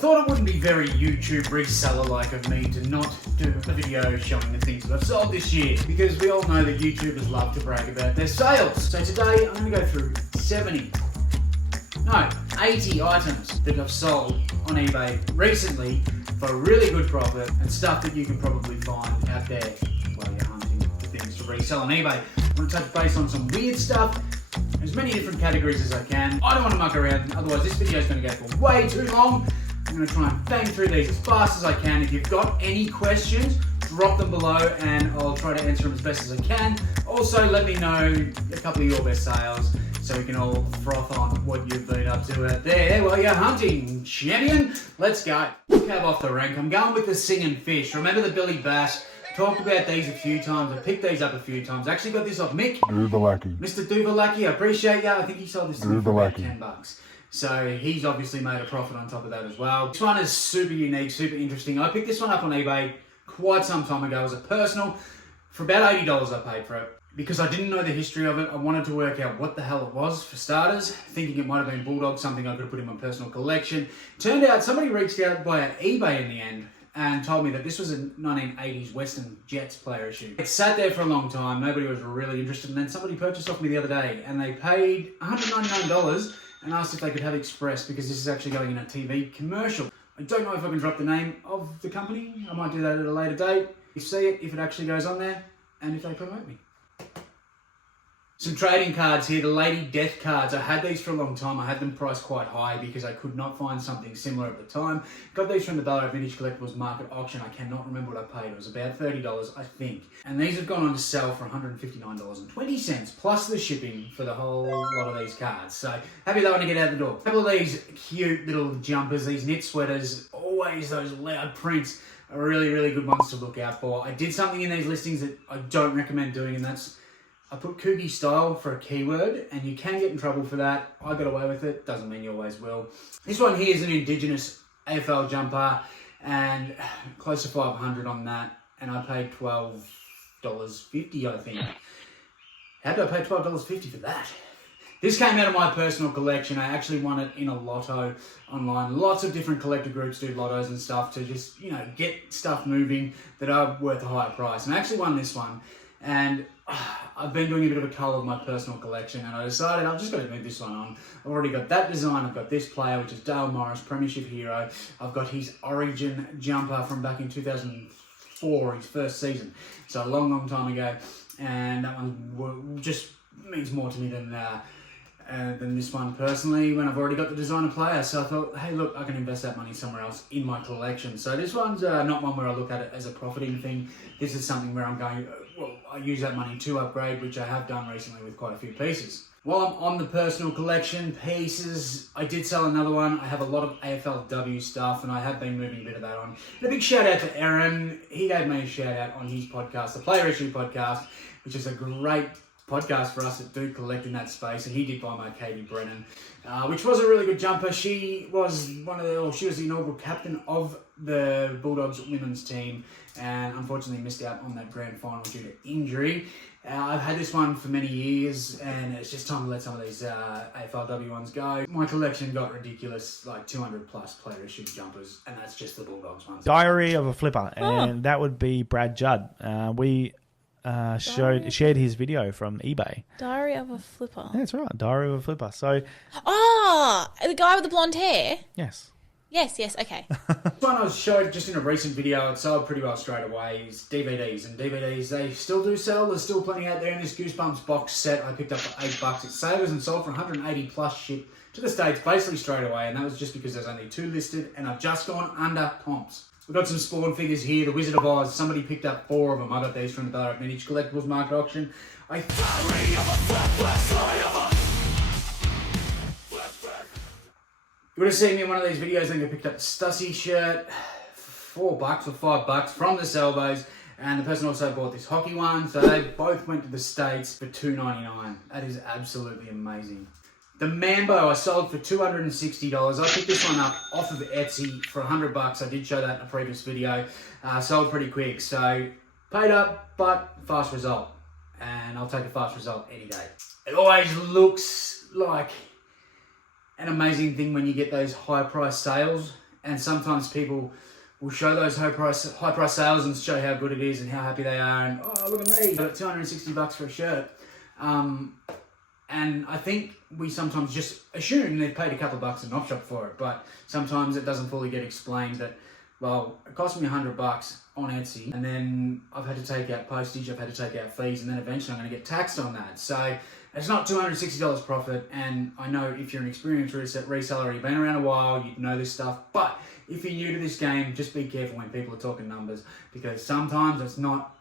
thought it wouldn't be very YouTube reseller-like of me to not do a video showing the things that I've sold this year, because we all know that YouTubers love to brag about their sales. So today I'm going to go through 80 items that I've sold on eBay recently for a really good profit, and stuff that you can probably find out there while you're hunting for things to resell on eBay. I'm going to touch base on some weird stuff, as many different categories as I can. I don't want to muck around, otherwise this video is going to go for way too long. I'm going to try and bang through these as fast as I can. If you've got any questions, drop them below and I'll try to answer them as best as I can. Also, let me know a couple of your best sales so we can all froth on what you've been up to out there while you're hunting. Champion, let's go. Cab off the rank. I'm going with the Singing Fish. Remember the Billy Bass? Talked about these a few times. I picked these up a few times. I actually got this off Mick. Duvalaki. Mr. Duvalaki, I appreciate you. I think he sold this to me for about $10. So he's obviously made a profit on top of that as well. This one is super unique, super interesting. I picked this one up on eBay quite some time ago as a personal. For about $80 I paid for it. Because I didn't know the history of it, I wanted to work out what the hell it was for starters, thinking it might have been Bulldog, something I could have put in my personal collection. Turned out somebody reached out via eBay in the end and told me that this was a 1980s Western Jets player issue. It sat there for a long time, nobody was really interested, and then somebody purchased off me the other day and they paid $199 and asked if they could have Express because this is actually going in a TV commercial. I don't know if I can drop the name of the company. I might do that at a later date. You see it if it actually goes on there and if they promote me. Some trading cards here, the Lady Death cards. I had these for a long time. I had them priced quite high because I could not find something similar at the time. Got these from the Ballarat Vintage Collectibles market auction. I cannot remember what I paid. It was about $30, I think. And these have gone on to sell for $159.20, plus the shipping for the whole lot of these cards. So happy they want to get out the door. A couple of these cute little jumpers, these knit sweaters, always those loud prints are really, really good ones to look out for. I did something in these listings that I don't recommend doing, and that's I put Kooky style for a keyword, and you can get in trouble for that. I got away with it, doesn't mean you always will. This one here is an Indigenous AFL jumper, and close to $500 on that, and I paid $12.50, I think. How did I pay $12.50 for that? This came out of my personal collection. I actually won it in a lotto online. Lots of different collector groups do lottos and stuff to just, get stuff moving that are worth a higher price. And I actually won this one, and I've been doing a bit of a cull of my personal collection, and I decided I've just got to move this one on. I've already got that design. I've got this player, which is Dale Morris, Premiership hero. I've got his Origin jumper from back in 2004, his first season. So a long, long time ago, and that one just means more to me than this one personally, when I've already got the designer player. So I thought, hey look, I can invest that money somewhere else in my collection. So this one's not one where I look at it as a profiting thing. This is something where I'm going, I use that money to upgrade, which I have done recently with quite a few pieces. While I'm on the personal collection pieces, I did sell another one. I have a lot of AFLW stuff, and I have been moving a bit of that on. And a big shout out to Aaron. He gave me a shout out on his podcast, the Player Issue podcast, which is a great podcast for us that do collect in that space, and he did buy my Katie Brennan, which was a really good jumper. She was she was the inaugural captain of the Bulldogs women's team, and unfortunately missed out on that grand final due to injury. I've had this one for many years, and it's just time to let some of these AFLW ones go. My collection got ridiculous, like 200 plus player issued jumpers, and that's just the Bulldogs ones. Diary of a Flipper, and that would be Brad Judd. We shared his video from eBay. Diary of a Flipper. Yeah, that's right. Diary of a Flipper. So, the guy with the blonde hair. yes. Yes, okay. This one I was showed just in a recent video. It sold pretty well straight away. It's DVDs, and DVDs, they still do sell. There's still plenty out there in this Goosebumps box set I picked up for $8. It sailors and sold for 180 plus shipped to the States basically straight away, and that was just because there's only 2 listed, and I've just gone under comps. We've got some Spawn figures here, the Wizard of Oz. Somebody picked up 4 of them. I got these from the Ballarat Vintage Collectibles market auction. You would have seen me in one of these videos. I think I picked up the Stussy shirt, $4 or $5 from the Salvos, and the person also bought this hockey one. So they both went to the States for $2.99. That is absolutely amazing. The Mambo I sold for $260. I picked this one up off of Etsy for $100. I did show that in a previous video. Sold pretty quick, so paid up, but fast result. And I'll take a fast result any day. It always looks like an amazing thing when you get those high price sales And sometimes people will show those high price sales and show how good it is and how happy they are. And oh, look at me, I got $260 for a shirt. And I think we sometimes just assume they've paid a couple of bucks in an op shop for it, but sometimes it doesn't fully get explained that, well, it cost me $100 on Etsy, and then I've had to take out postage, I've had to take out fees, and then eventually I'm going to get taxed on that. So it's not $260 profit, and I know if you're an experienced reseller, you've been around a while, you'd know this stuff, but if you're new to this game, just be careful when people are talking numbers, because sometimes it's not.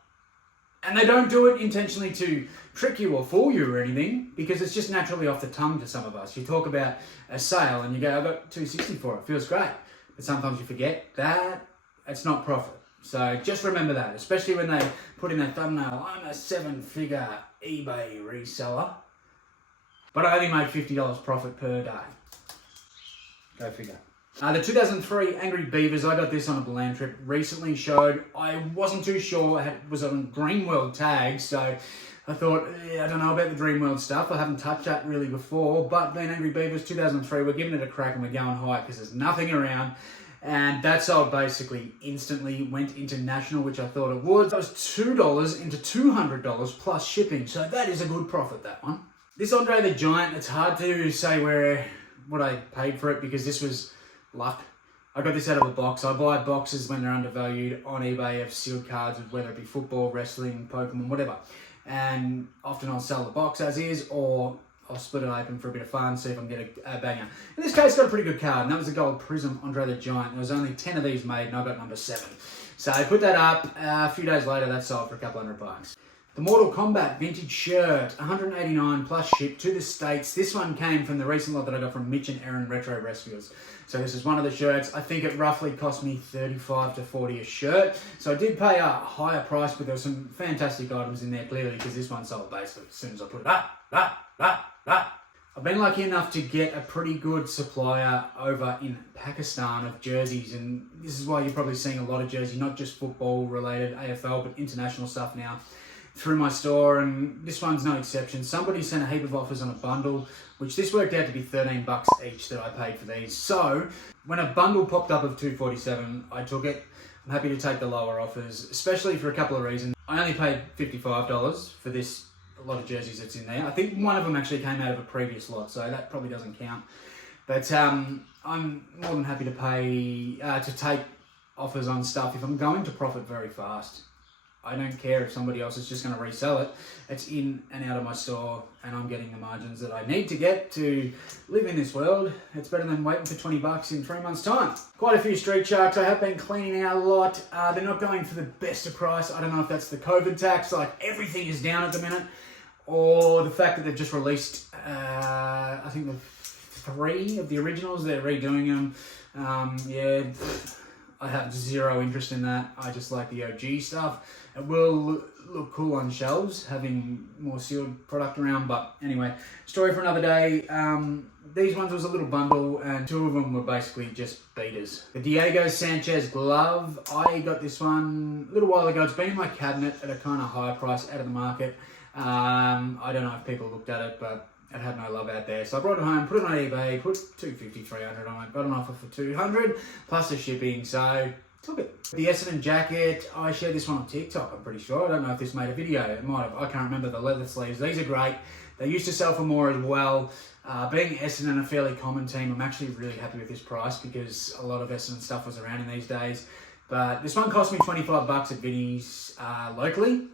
And they don't do it intentionally to trick you or fool you or anything, because it's just naturally off the tongue to some of us. You talk about a sale and you go, I got $260 for it, feels great. But sometimes you forget that it's not profit. So just remember that, especially when they put in their thumbnail, I'm a 7-figure eBay reseller, but I only made $50 profit per day. Go figure. The 2003 Angry Beavers, I got this on a land trip, recently showed. I wasn't too sure, it was on Dreamworld tag, so I thought, I don't know about the Dreamworld stuff, I haven't touched that really before, but then Angry Beavers 2003, we're giving it a crack and we're going high because there's nothing around. And that sold basically instantly, went international, which I thought it would. That was $2 into $200 plus shipping, so that is a good profit, that one. This Andre the Giant, it's hard to say what I paid for it because this was luck. I got this out of a box. I buy boxes when they're undervalued on eBay of sealed cards, whether it be football, wrestling, Pokemon, whatever. And often I'll sell the box as is, or I'll split it open for a bit of fun, see if I can get a banger. In this case, got a pretty good card, and that was a gold Prism Andre the Giant. There was only 10 of these made, and I got number 7. So I put that up. A few days later, that sold for a couple $100. The Mortal Kombat vintage shirt, $189 plus ship to the States. This one came from the recent lot that I got from Mitch and Aaron Retro Rescuers. So this is one of the shirts. I think it roughly cost me $35 to $40 a shirt. So I did pay a higher price, but there were some fantastic items in there clearly because this one sold basically as soon as I put it up. I've been lucky enough to get a pretty good supplier over in Pakistan of jerseys, and this is why you're probably seeing a lot of jerseys, not just football related, AFL, but international stuff now through my store, and this one's no exception. Somebody sent a heap of offers on a bundle, which this worked out to be $13 each that I paid for these. So when a bundle popped up of $247, I took it. I'm happy to take the lower offers, especially for a couple of reasons. I only paid $55 for this, a lot of jerseys that's in there. I think one of them actually came out of a previous lot, so that probably doesn't count. But I'm more than happy to pay, to take offers on stuff if I'm going to profit very fast. I don't care if somebody else is just going to resell it. It's in and out of my store, and I'm getting the margins that I need to get to live in this world. It's better than waiting for $20 in 3 months' time. Quite a few Street Sharks. I have been cleaning out a lot. They're not going for the best of price. I don't know if that's the COVID tax, like everything is down at the minute, or the fact that they've just released, I think the 3 of the originals. They're redoing them. Yeah, I have zero interest in that. I just like the OG stuff. It will look cool on shelves, having more sealed product around, but anyway, story for another day. These ones was a little bundle, and 2 of them were basically just beaters. The Diego Sanchez glove, I got this one a little while ago. It's been in my cabinet at a kind of higher price out of the market. I don't know if people looked at it, but it had no love out there. So I brought it home, put it on eBay, put $250, $300 on it, got an offer for $200 plus the shipping, so took it. The Essendon jacket, I shared this one on TikTok, I'm pretty sure. I don't know if this made a video, it might have, I can't remember. The leather sleeves, these are great. They used to sell for more as well. Being Essendon a fairly common team, I'm actually really happy with this price because a lot of Essendon stuff was around in these days. But this one cost me $25 at Vinnie's locally.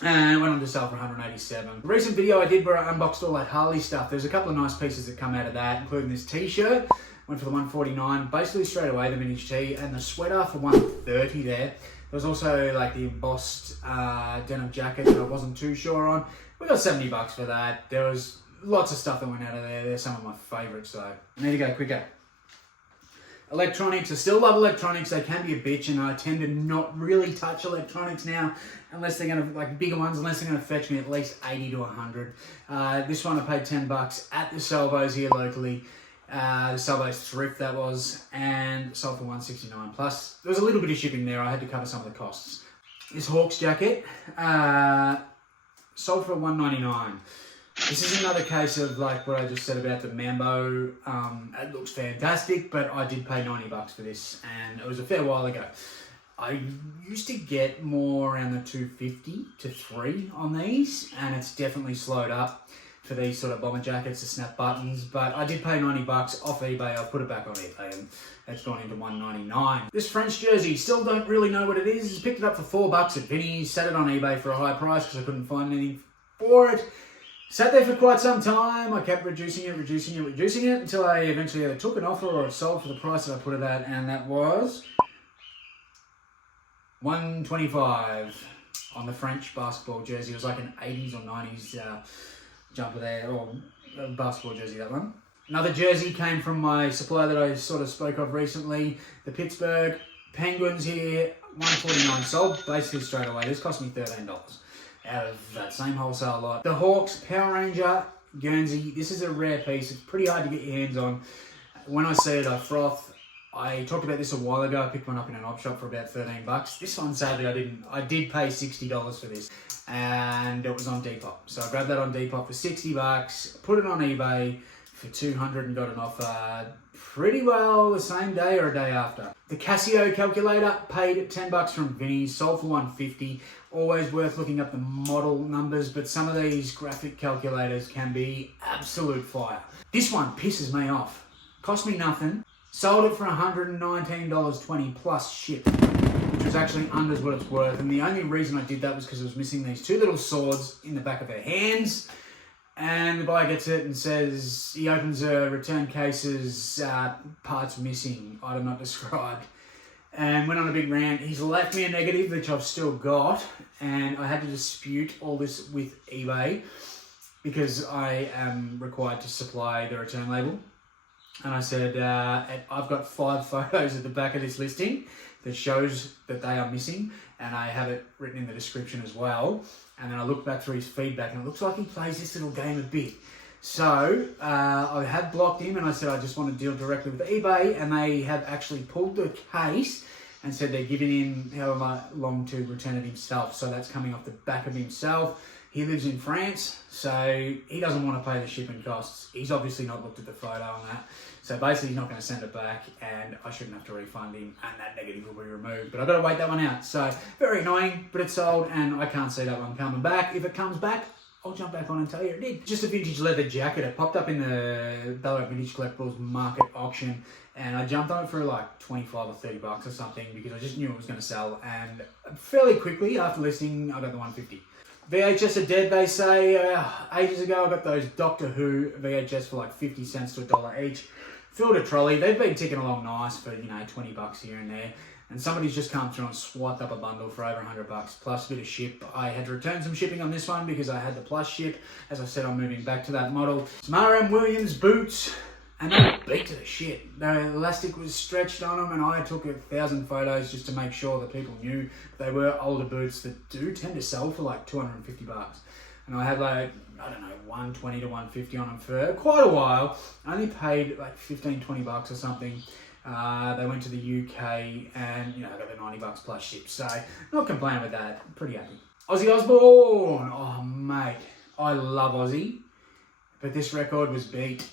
And went on to sell for $187. The recent video I did where I unboxed all that Harley stuff, there's a couple of nice pieces that come out of that, including this t-shirt, went for the $149, basically straight away the vintage tee, and the sweater for $130 there. There was also like the embossed denim jacket that I wasn't too sure on. We got $70 for that. There was lots of stuff that went out of there. They're some of my favourites though. I need to go quicker. Electronics, I still love electronics. They can be a bitch, and I tend to not really touch electronics now unless they're going to, like bigger ones, unless they're going to fetch me at least 80 to 100. This one I paid $10 at the Salvos here locally. The Salvos thrift that was, and sold for $169. Plus, there was a little bit of shipping there. I had to cover some of the costs. This Hawks jacket sold for $199. This is another case of like what I just said about the Mambo. It looks fantastic, but I did pay $90 for this, and it was a fair while ago. I used to get more around the $250 to $3 on these, and it's definitely slowed up for these sort of bomber jackets, the snap buttons. But I did pay $90 off eBay. I put it back on eBay, and it's gone into $199. This French jersey, still don't really know what it is. Picked it up for $4 at Vinnie's, set it on eBay for a high price because I couldn't find anything for it. Sat there for quite some time. I kept reducing it until I eventually either took an offer or it sold for the price that I put it at, and that was $125 on the French basketball jersey. It was like an 80s or 90s jumper there, or basketball jersey, that one. Another jersey came from my supplier that I sort of spoke of recently, the Pittsburgh Penguins here, $149 sold basically straight away. This cost me $13 out of that same wholesale lot. The Hawks Power Ranger Guernsey, this is a rare piece. It's pretty hard to get your hands on. When I see it, I froth. I talked about this a while ago. I picked one up in an op shop for about $13. This one, sadly, I didn't. I did pay $60 for this, and it was on Depop. So I grabbed that on Depop for $60, put it on eBay for $200 and got an offer pretty well the same day or a day after. The Casio calculator, paid $10 from Vinnie's, sold for $150. Always worth looking up the model numbers, but some of these graphic calculators can be absolute fire. This one pisses me off. Cost me nothing. Sold it for $119.20 plus ship, which was actually under what it's worth. And the only reason I did that was because I was missing these two little swords in the back of their hands. And the buyer gets it and says, he opens a return cases, parts missing, item not described. And went on a big rant. He's left me a negative, which I've still got, and I had to dispute all this with eBay because I am required to supply the return label. And I said, I've got 5 photos at the back of this listing that shows that they are missing, and I have it written in the description as well. And then I looked back through his feedback, and it looks like he plays this little game a bit. So I had blocked him, and I said I just want to deal directly with eBay, and they have actually pulled the case and said they're giving him however long to return it himself. So that's coming off the back of himself. He lives in France, so he doesn't want to pay the shipping costs. He's obviously not looked at the photo on that. So basically he's not going to send it back, and I shouldn't have to refund him, and that negative will be removed. But I've got to wait that one out. So very annoying, but it's sold, and I can't see that one coming back. If it comes back, I'll jump back on and tell you it did. Just a vintage leather jacket. It popped up in the Ballarat Vintage Collectibles market auction, and I jumped on it for like 25 or $30 or something because I just knew it was going to sell. And fairly quickly after listing, I got the 150. VHS are dead, they say. Ages ago, I got those Doctor Who VHS for like 50 cents to $1 each. Filled a trolley. They've been ticking along nice for, $20 here and there. And somebody's just come through and swiped up a bundle for over $100 plus a bit of ship. I had to return some shipping on this one because I had the plus ship. As I said, I'm moving back to that model. Some R.M. Williams boots, and they beat to the shit. The elastic was stretched on them, and I took 1,000 photos just to make sure that people knew they were older boots that do tend to sell for like $250. And I had like, I don't know, $120 to $150 on them for quite a while. I only paid like $15-20 or something. They went to the UK, and I got the $90 plus ship, so not complaining with that. Pretty happy. Ozzy Osbourne. Oh mate, I love Ozzy, but this record was beat.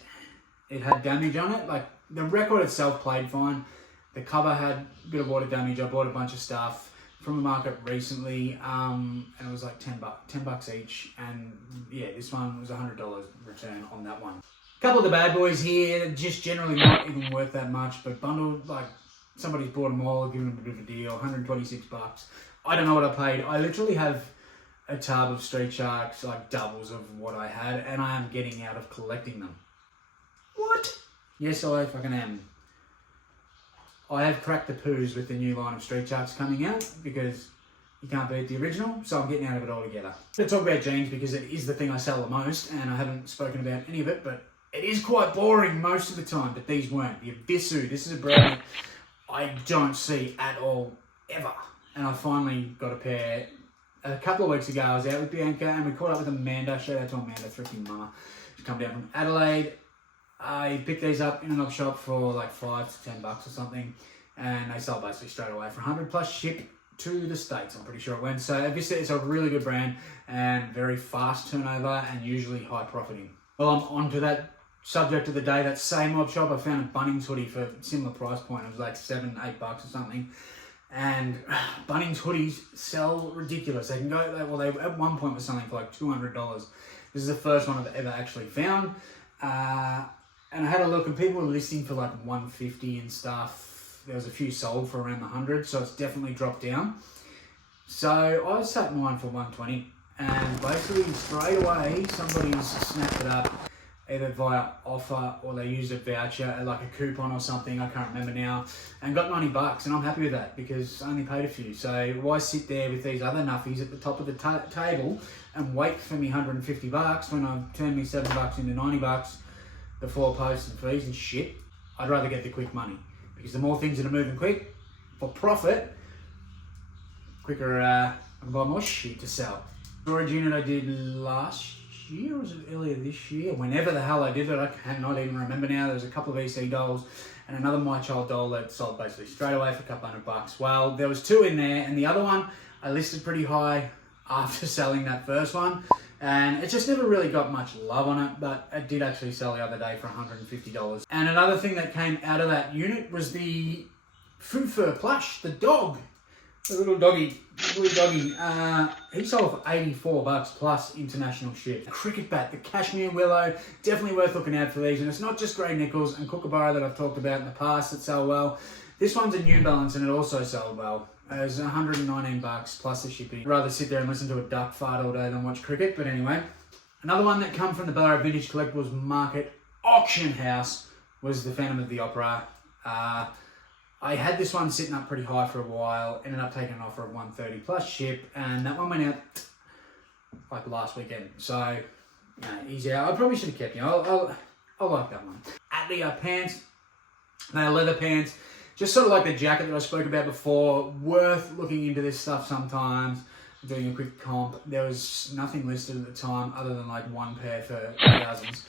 It had damage on it. Like the record itself played fine. The cover had a bit of water damage. I bought a bunch of stuff from the market recently, and it was like $10 each. And yeah, this one was $100 return on that one. Couple of the bad boys here, just generally not even worth that much, but bundled, like somebody's bought them all, given them a bit of a deal, $126. I don't know what I paid. I literally have a tub of Street Sharks, like doubles of what I had, and I am getting out of collecting them. What? Yes, I fucking am. I have cracked the poos with the new line of Street Sharks coming out because you can't beat the original, so I'm getting out of it altogether. Let's talk about jeans because it is the thing I sell the most, and I haven't spoken about any of it, but it is quite boring most of the time, but these weren't. The Abissu, this is a brand I don't see at all, ever. And I finally got a pair a couple of weeks ago. I was out with Bianca and we caught up with Amanda. Shout out to Amanda, thrifty mama. She's come down from Adelaide. I picked these up in an op shop for like $5 to $10 or something. And they sold basically straight away for $100 plus ship. to the States, I'm pretty sure it went. So obviously it's a really good brand and very fast turnover and usually high profiting. Well, I'm on to that subject of the day, that same mob shop. I found a Bunnings hoodie for a similar price point. It was like $7, $8 or something. And Bunnings hoodies sell ridiculous. They can go, well, they at one point were selling for like $200. This is the first one I've ever actually found. And I had a look and people were listing for like $150 and stuff. There was a few sold for around the $100, so it's definitely dropped down. So I set mine for $120, and basically straight away somebody's snapped it up either via offer or they used a voucher, like a coupon or something, I can't remember now, and got $90, and I'm happy with that because I only paid a few. So why sit there with these other nuffies at the top of the table and wait for me $150 when I've turned me $7 into $90 before posts and fees and shit? I'd rather get the quick money, because the more things that are moving quick for profit, quicker I can buy more shit to sell. Storage unit I did last year, or was it earlier this year? Whenever the hell I did it, I cannot even remember now. There was a couple of EC dolls and another My Child doll that sold basically straight away for a couple $100. Well, there was two in there, and the other one I listed pretty high after selling that first one, and it just never really got much love on it, but it did actually sell the other day for $150. And another thing that came out of that unit was the Foo Fur plush, the dog, the little doggy, blue doggy. He sold for $84 plus international ship. The cricket bat, the cashmere willow, definitely worth looking out for these. And it's not just grey nickels and kookaburra that I've talked about in the past that sell well. This one's a New Balance and it also sold well. It was $119 plus the shipping. I'd rather sit there and listen to a duck fart all day than watch cricket, but anyway. Another one that come from the Ballarat Vintage Collectibles Market Auction House was the Phantom of the Opera. I had this one sitting up pretty high for a while, ended up taking an offer of $130 plus ship, and that one went out like last weekend. So, easy out. I probably should have kept it. I like that one. Atlia pants, they are leather pants. Just sort of like the jacket that I spoke about before, worth looking into this stuff sometimes, doing a quick comp. There was nothing listed at the time other than like one pair for thousands.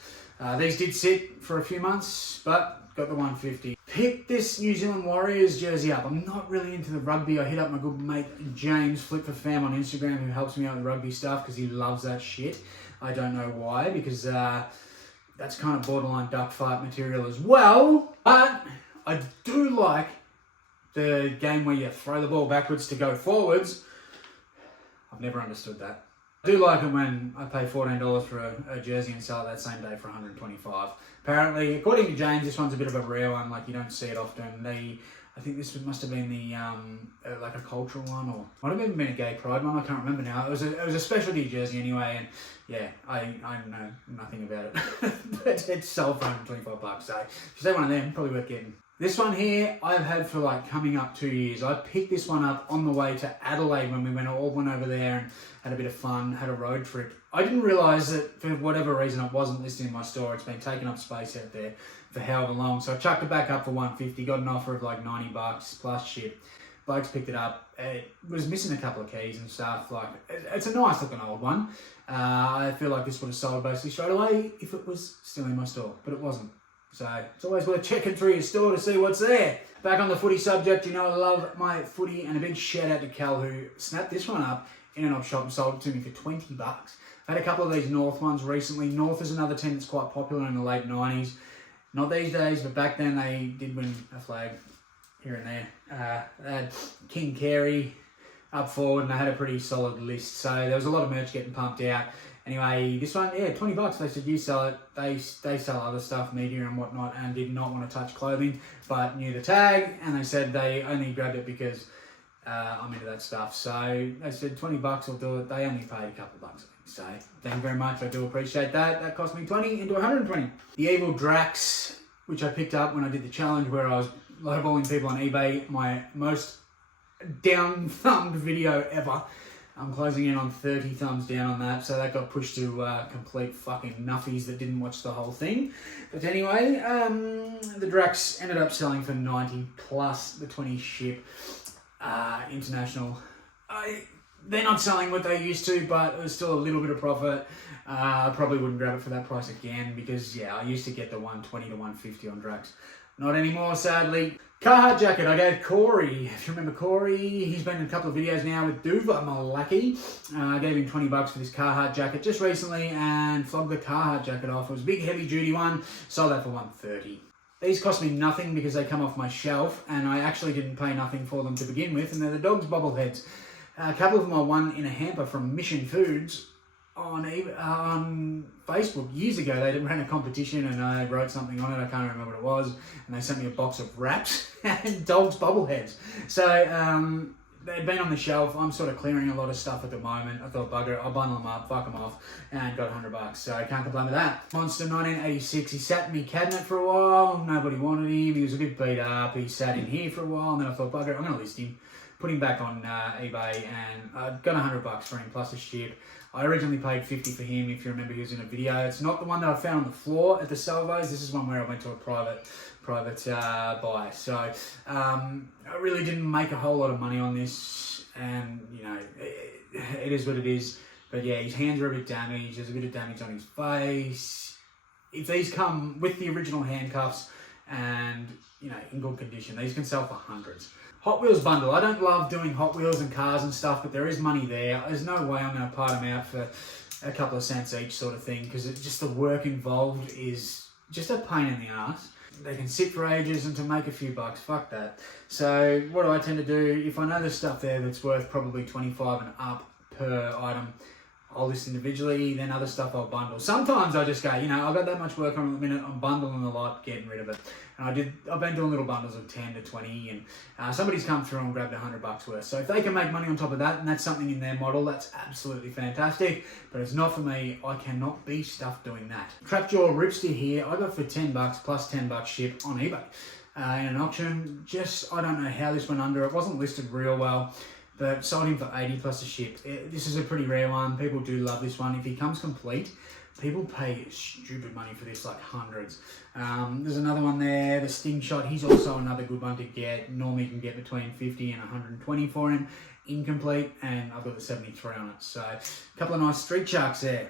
These did sit for a few months, but got the $150. Picked this New Zealand Warriors jersey up. I'm not really into the rugby. I hit up my good mate James, Flip for Fam on Instagram, who helps me out with rugby stuff because he loves that shit. I don't know why, because that's kind of borderline duck fart material as well. But I do like the game where you throw the ball backwards to go forwards. I've never understood that. I do like it when I pay $14 for a jersey and sell it that same day for $125. Apparently, according to James, this one's a bit of a rare one. Like, you don't see it often. I think this must have been the like a cultural one, or might have even been a gay pride one. I can't remember now. It was a specialty jersey anyway, and yeah, I know nothing about it. But it's sold for $125. So if you say one of them, probably worth getting. This one here, I've had for like coming up 2 years. I picked this one up on the way to Adelaide when we all went over there and had a bit of fun, had a road trip. I didn't realise that for whatever reason it wasn't listed in my store. It's been taking up space out there for however long. So I chucked it back up for $150, got an offer of like $90 plus ship. Blokes picked it up. It was missing a couple of keys and stuff. Like, it's a nice looking old one. I feel like this would have sold basically straight away if it was still in my store, but it wasn't. So it's always worth checking through your store to see what's there. Back on the footy subject, you know I love my footy, and a big shout out to Cal who snapped this one up in an op shop and sold it to me for $20. I had a couple of these North ones recently. North is another team that's quite popular in the late 90s. Not these days, but back then they did win a flag here and there. They had King Carey up forward and they had a pretty solid list. So there was a lot of merch getting pumped out. Anyway, this one, yeah, $20. They said you sell it. They sell other stuff, media and whatnot, and did not want to touch clothing, but knew the tag, and they said they only grabbed it because I'm into that stuff. So they said $20 will do it. They only paid a couple of bucks. So thank you very much. I do appreciate that. That cost me $20 into $120. The Evil Drax, which I picked up when I did the challenge where I was lowballing people on eBay, my most down-thumbed video ever. I'm closing in on 30 thumbs down on that, so that got pushed to complete fucking nuffies that didn't watch the whole thing. But anyway, the Drax ended up selling for $90 plus the 20 ship international. They're not selling what they used to, but it was still a little bit of profit. I probably wouldn't grab it for that price again because, yeah, I used to get the $120 to $150 on Drax Not anymore, sadly. Carhartt jacket, I gave Corey, if you remember Corey, he's been in a couple of videos now with Duva Malaki. I gave him 20 bucks for this Carhartt jacket just recently and flogged the Carhartt jacket off. It was a big heavy duty one, sold that for $130. These cost me nothing because they come off my shelf and I actually didn't pay nothing for them to begin with, and they're the dog's bobbleheads. A couple of them I won in a hamper from Mission Foods on Facebook years ago. They ran a competition and I wrote something on it, I can't remember what it was, and they sent me a box of wraps and dogs bobbleheads. So they'd been on the shelf. I'm sort of clearing a lot of stuff at the moment. I thought, bugger it, I'll bundle them up, fuck them off, and got $100, so I can't complain with that. Monster 1986, he sat in my cabinet for a while, nobody wanted him, he was a bit beat up, he sat in here for a while, and then I thought, bugger it, I'm going to list him, put him back on eBay, and I got $100 for him plus a ship. I originally paid $50 for him, if you remember, he was in a video. It's not the one that I found on the floor at the Salvos. This is one where I went to a private buy. So I really didn't make a whole lot of money on this, and you know, it is what it is. But yeah, his hands are a bit damaged. There's a bit of damage on his face. If these come with the original handcuffs and, you know, in good condition, these can sell for hundreds. Hot Wheels bundle. I don't love doing Hot Wheels and cars and stuff, but there is money there. There's no way I'm going to part them out for a couple of cents each sort of thing, because it's just the work involved is just a pain in the ass. They can sit for ages, and to make a few bucks, fuck that. So what do I tend to do? If I know there's stuff there that's worth probably 25 and up per item, I'll list individually, then other stuff I'll bundle. Sometimes I just go, you know, I've got that much work on at the minute, I'm bundling a lot, getting rid of it. And I've been doing little bundles of 10 to 20, and somebody's come through and grabbed $100 worth. So if they can make money on top of that, and that's something in their model, that's absolutely fantastic. But it's not for me. I cannot be stuffed doing that. Trapjaw Ripster here, I got for $10 plus $10 ship on eBay. In an auction, I don't know how this went under. It wasn't listed real well, but sold him for 80 plus a ship. This is a pretty rare one. People do love this one. If he comes complete, people pay stupid money for this, like hundreds. There's another one there, the Sting Shot. He's also another good one to get. Normally you can get between 50 and 120 for him. Incomplete, and I've got the 73 on it. So a couple of nice Street Sharks there.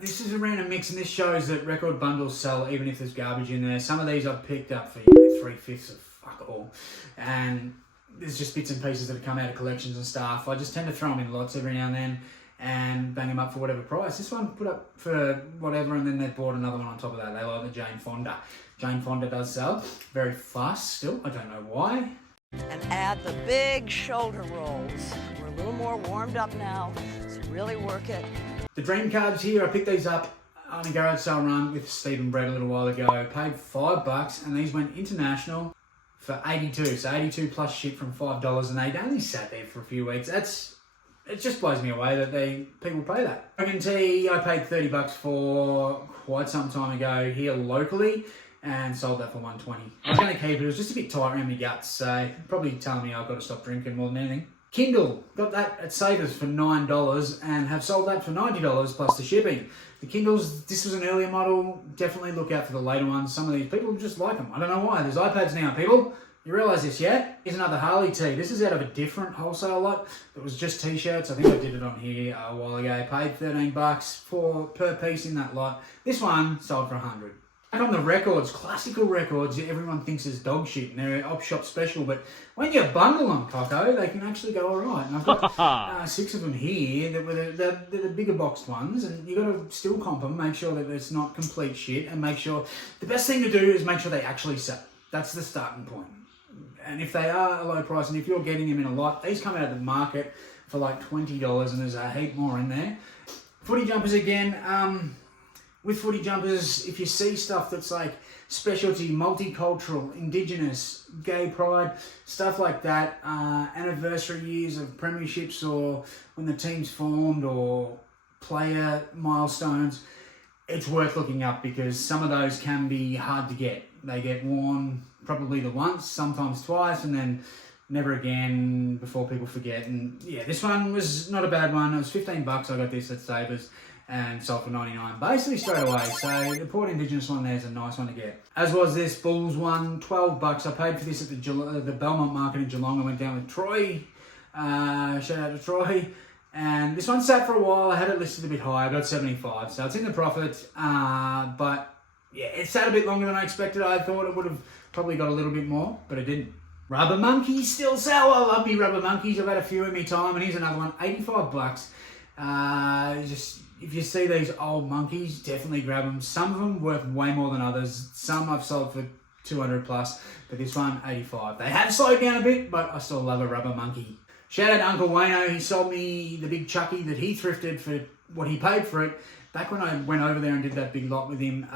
This is a random mix, and this shows that record bundles sell even if there's garbage in there. Some of these I've picked up for 3/5 of fuck all. And there's just bits and pieces that have come out of collections and stuff. I just tend to throw them in lots every now and then and bang them up for whatever price. This one put up for whatever, and then they bought another one on top of that. They like the Jane Fonda. Jane Fonda does sell. Very fast still. I don't know why. And add the big shoulder rolls. We're a little more warmed up now, so really work it. The Dream Cards here, I picked these up on a garage sale run with Stephen Brett a little while ago. Paid $5, and these went international for 82, so 82 plus ship from $5, and they only sat there for a few weeks. It just blows me away that people pay that. Dragon Tea, I paid $30 for quite some time ago here locally, and sold that for $120. I was going to keep it. It was just a bit tight around my guts, so probably telling me I've got to stop drinking more than anything. Kindle, got that at Savers for $9 and have sold that for $90 plus the shipping. The Kindles, this was an earlier model. Definitely look out for the later ones. Some of these people just like them. I don't know why. There's iPads now, people. You realise this, yeah? Here's another Harley tee. This is out of a different wholesale lot. It was just t-shirts. I think I did it on here a while ago. Paid $13 per piece in that lot. This one sold for $100. And on the records, classical records, everyone thinks is dog shit and they're op shop special, but when you bundle them, Coco, they can actually go all right. And I've got 6 of them here that were they're the bigger boxed ones, and you've got to still comp them, make sure that it's not complete shit, and make sure, the best thing to do is make sure they actually sell. That's the starting point. And if they are a low price, and if you're getting them in a lot, these come out of the market for like $20, and there's a heap more in there. Footy jumpers again. With footy jumpers, if you see stuff that's like specialty, multicultural, indigenous, gay pride, stuff like that, anniversary years of premierships or when the team's formed or player milestones, it's worth looking up because some of those can be hard to get. They get worn probably the once, sometimes twice, and then never again before people forget. And yeah, this one was not a bad one. It was $15. I got this at Savers and sold for $99 basically straight away. So the Port Indigenous one there is a nice one to get. As was this Bulls one, $12. I paid for this at the Belmont Market in Geelong. I went down with Troy. Shout out to Troy. And this one sat for a while. I had it listed a bit higher. I got 75, so it's in the profit. But yeah, it sat a bit longer than I expected. I thought it would have Probably got a little bit more, but it didn't. Rubber monkeys still sell. I love me rubber monkeys. I've had a few in my time, and here's another one, 85 bucks. Just if you see these old monkeys, definitely grab them. Some of them worth way more than others. Some I've sold for 200 plus, but this one, 85. They have slowed down a bit, but I still love a rubber monkey. Shout out to Uncle Wayno. He sold me the big Chucky that he thrifted for what he paid for it. Back when I went over there and did that big lot with him,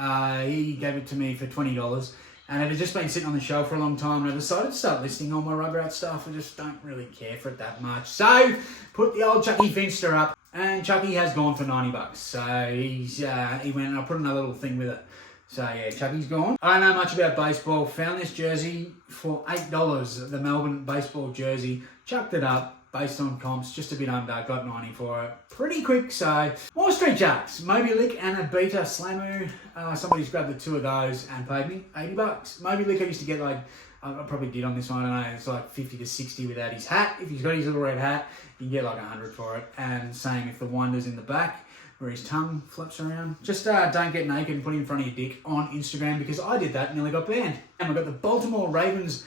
he gave it to me for $20. And it had just been sitting on the shelf for a long time, and I decided to start listing all my Rugrat stuff. I just don't really care for it that much. So, put the old Chucky Finster up, and Chucky has gone for 90 bucks. So, he went and I put another little thing with it. So, yeah, Chucky's gone. I don't know much about baseball. Found this jersey for $8, the Melbourne baseball jersey. Chucked it up. Based on comps, just a bit under, got 90 for it. Pretty quick, so. More Street Sharks. Moby Lick and a Beta Slamu. Somebody's grabbed the two of those and paid me 80 bucks. Moby Lick I used to get like, I probably did on this one, I don't know, it's like 50 to 60 without his hat. If he's got his little red hat, you can get like 100 for it. And same if the Wonder's in the back, where his tongue flaps around. Just don't get naked and put it in front of your dick on Instagram, because I did that and nearly got banned. And we've got the Baltimore Ravens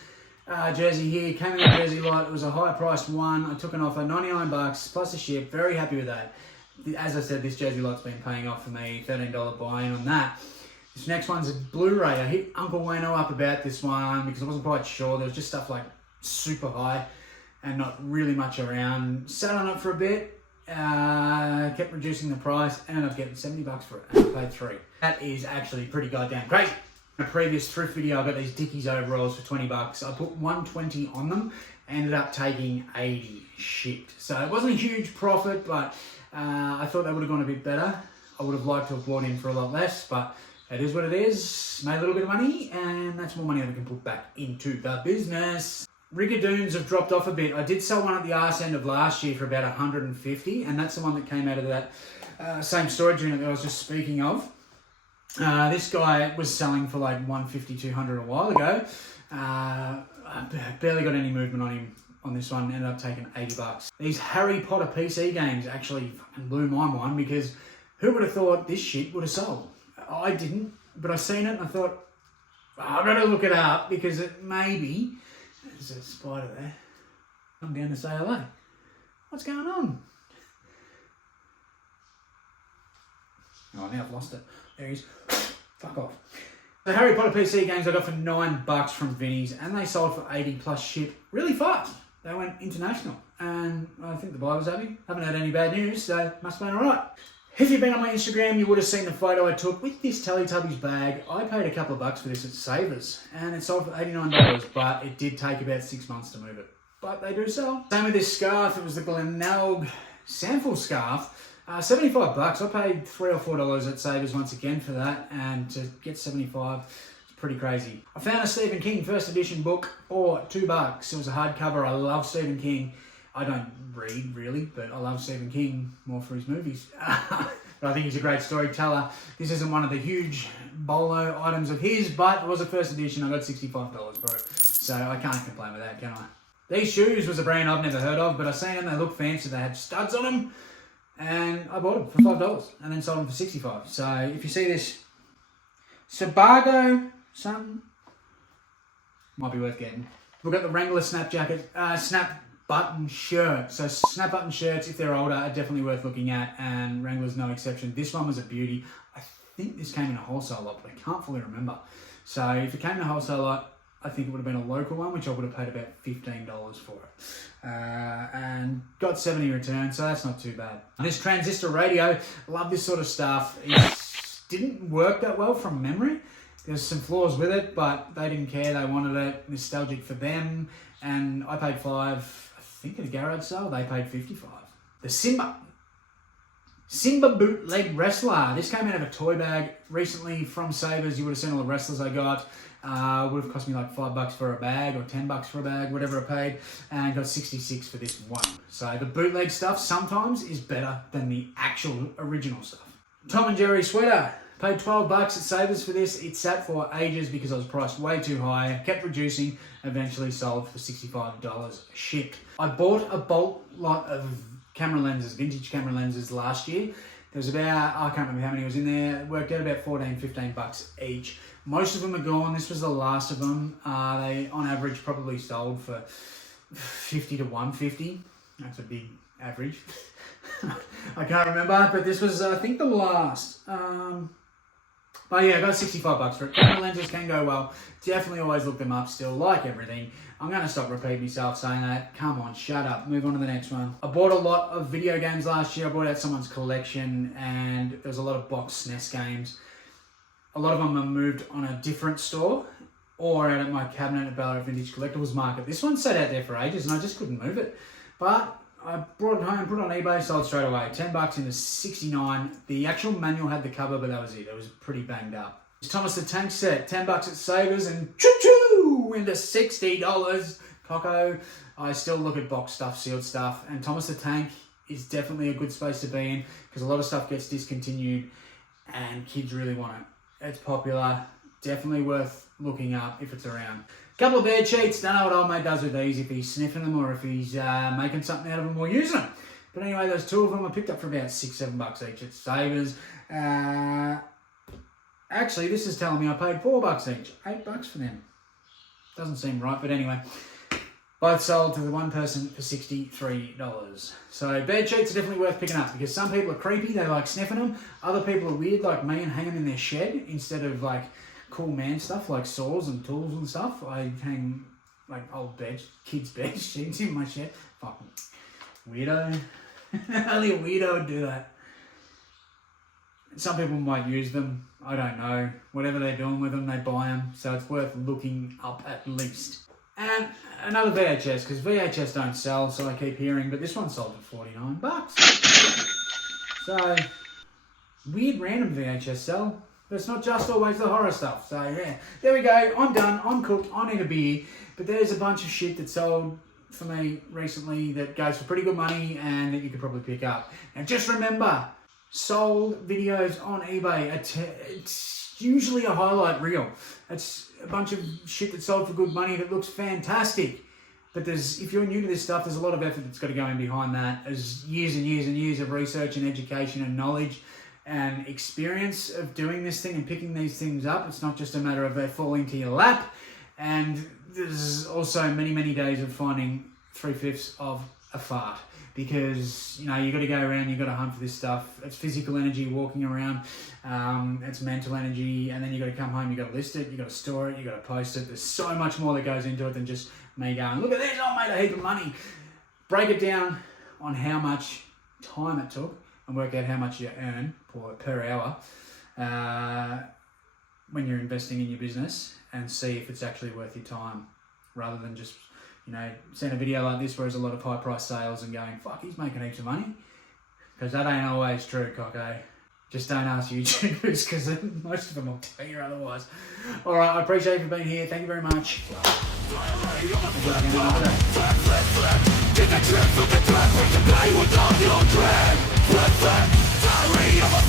jersey here. Came in the jersey lot. It was a high priced one. I took an offer, 99 bucks plus a ship. Very happy with that. As I said, this jersey lot's been paying off for me. $13 buy-in on that. This next one's a Blu-ray. I hit Uncle Wayno up about this one because I wasn't quite sure. There was just stuff like super high and not really much around. Sat on it for a bit. Kept reducing the price. Ended up getting 70 bucks for it. And I paid $3. That is actually pretty goddamn crazy. In a previous thrift video, I got these Dickies overalls for 20 bucks. I put 120 on them, ended up taking 80 shipped. So it wasn't a huge profit, but I thought they would have gone a bit better. I would have liked to have bought in for a lot less, but it is what it is. Made a little bit of money, and that's more money that we can put back into the business. Rigadoons have dropped off a bit. I did sell one at the arse end of last year for about 150, and that's the one that came out of that same storage unit that I was just speaking of. This guy was selling for like 150, 200 a while ago. I barely got any movement on him on this one. Ended up taking 80 bucks. These Harry Potter PC games actually fucking blew my mind, because who would have thought this shit would have sold? I didn't, but I seen it and I thought, I better look it up, because it maybe, there's a spider there. I'm down to say hello. What's going on? Oh, now I've lost it. There he is. Fuck off. The Harry Potter PC games I got for $9 from Vinnie's, and they sold for 80 plus ship really fast. They went international, and I think the buyer was happy. Haven't had any bad news, so must have been alright. If you've been on my Instagram, you would have seen the photo I took with this Teletubbies bag. I paid a couple of bucks for this at Savers, and it sold for $89, but it did take about 6 months to move it. But they do sell. Same with this scarf. It was the Glenelg sample scarf. 75 bucks. I paid $3 or $4 at Savers once again for that, and to get 75, it's pretty crazy. I found a Stephen King first edition book for $2. It was a hardcover. I love Stephen King. I don't read really, but I love Stephen King more for his movies. But I think he's a great storyteller. This isn't one of the huge bolo items of his, but it was a first edition. I got $65 for it, so I can't complain with that, can I? These shoes was a brand I've never heard of, but I seen them. They look fancy. They had studs on them. And I bought them for $5 and then sold them for $65. So if you see this Sebago something, might be worth getting. We've got the Wrangler snap jacket, snap button shirt. So snap button shirts, if they're older, are definitely worth looking at, and Wrangler's no exception. This one was a beauty. I think this came in a wholesale lot, but I can't fully remember. So if it came in a wholesale lot, I think it would have been a local one, which I would have paid about $15 for it. And got 70 returned, so that's not too bad. This transistor radio, love this sort of stuff. It didn't work that well from memory. There's some flaws with it, but they didn't care. They wanted it. Nostalgic for them. And I paid $5. I think at a garage sale, they paid $55. The Simba bootleg wrestler. This came out of a toy bag recently from Savers. You would have seen all the wrestlers I got. Would have cost me like $5 for a bag, or $10 for a bag, whatever I paid, and got 66 for this one. So the bootleg stuff sometimes is better than the actual original stuff. Tom and Jerry sweater. Paid $12 at Savers for this. It sat for ages because I was priced way too high. Kept reducing. Eventually sold for $65 shipped. I bought a bulk lot of camera lenses, vintage camera lenses last year. There was about, I can't remember how many was in there. It worked out about $14, $15 each. Most of them are gone. This was the last of them. They, on average, probably sold for 50 to 150. That's a big average. I can't remember, but this was, I think, the last. But yeah, I got $65 for it. Camera lenses can go well. Definitely always look them up still, like everything. I'm going to stop repeating myself saying that. Come on, shut up. Move on to the next one. I bought a lot of video games last year. I bought out someone's collection, and there's a lot of box SNES games. A lot of them are moved on a different store or out at my cabinet at Ballarat Vintage Collectibles Market. This one sat out there for ages, and I just couldn't move it. But I brought it home, put it on eBay, sold straight away. $10 into 69. The actual manual had the cover, but that was it. It was pretty banged up. Thomas the Tank set, $10 at Savers, and choo-choo into $60. Coco. I still look at box stuff, sealed stuff, and Thomas the Tank is definitely a good space to be in because a lot of stuff gets discontinued and kids really want it. It's popular. Definitely worth looking up if it's around. Couple of bed sheets. Don't know what old mate does with these, if he's sniffing them or if he's making something out of them or using them. But anyway, those two of them I picked up for about $6-7 each at Savers. Actually, this is telling me I paid $4 each. $8 for them. Doesn't seem right, but anyway. Both sold to the one person for $63. So bed sheets are definitely worth picking up because some people are creepy, they like sniffing them. Other people are weird like me and hang them in their shed instead of like cool man stuff like saws and tools and stuff. I hang like old kids' bed sheets in my shed. Fucking weirdo. Only a weirdo would do that. Some people might use them. I don't know. Whatever they're doing with them, they buy them. So it's worth looking up at least. And another VHS, because VHS don't sell, so I keep hearing, but this one sold for $49. So, weird random VHS sell. But it's not just always the horror stuff. So yeah, there we go. I'm done. I'm cooked. I need a beer. But there's a bunch of shit that sold for me recently that goes for pretty good money and that you could probably pick up. Now just remember, sold videos on eBay. It's usually a highlight reel. It's a bunch of shit that sold for good money that looks fantastic. But if you're new to this stuff, there's a lot of effort that's got to go in behind that. There's years and years and years of research and education and knowledge and experience of doing this thing and picking these things up. It's not just a matter of they fall into your lap. And there's also many, many days of finding 3/5 of a fart. Because, you know, you got to go around, you got to hunt for this stuff. It's physical energy walking around. It's mental energy. And then you got to come home, you got to list it, you got to store it, you got to post it. There's so much more that goes into it than just me going, look at this, I made a heap of money. Break it down on how much time it took and work out how much you earn per hour when you're investing in your business and see if it's actually worth your time rather than just, you know, seeing a video like this where there's a lot of high price sales and going, fuck, he's making heaps of money. Because that ain't always true, Coco. Just don't ask YouTubers because most of them will tell you otherwise. All right, I appreciate you for being here. Thank you very much. Diary of a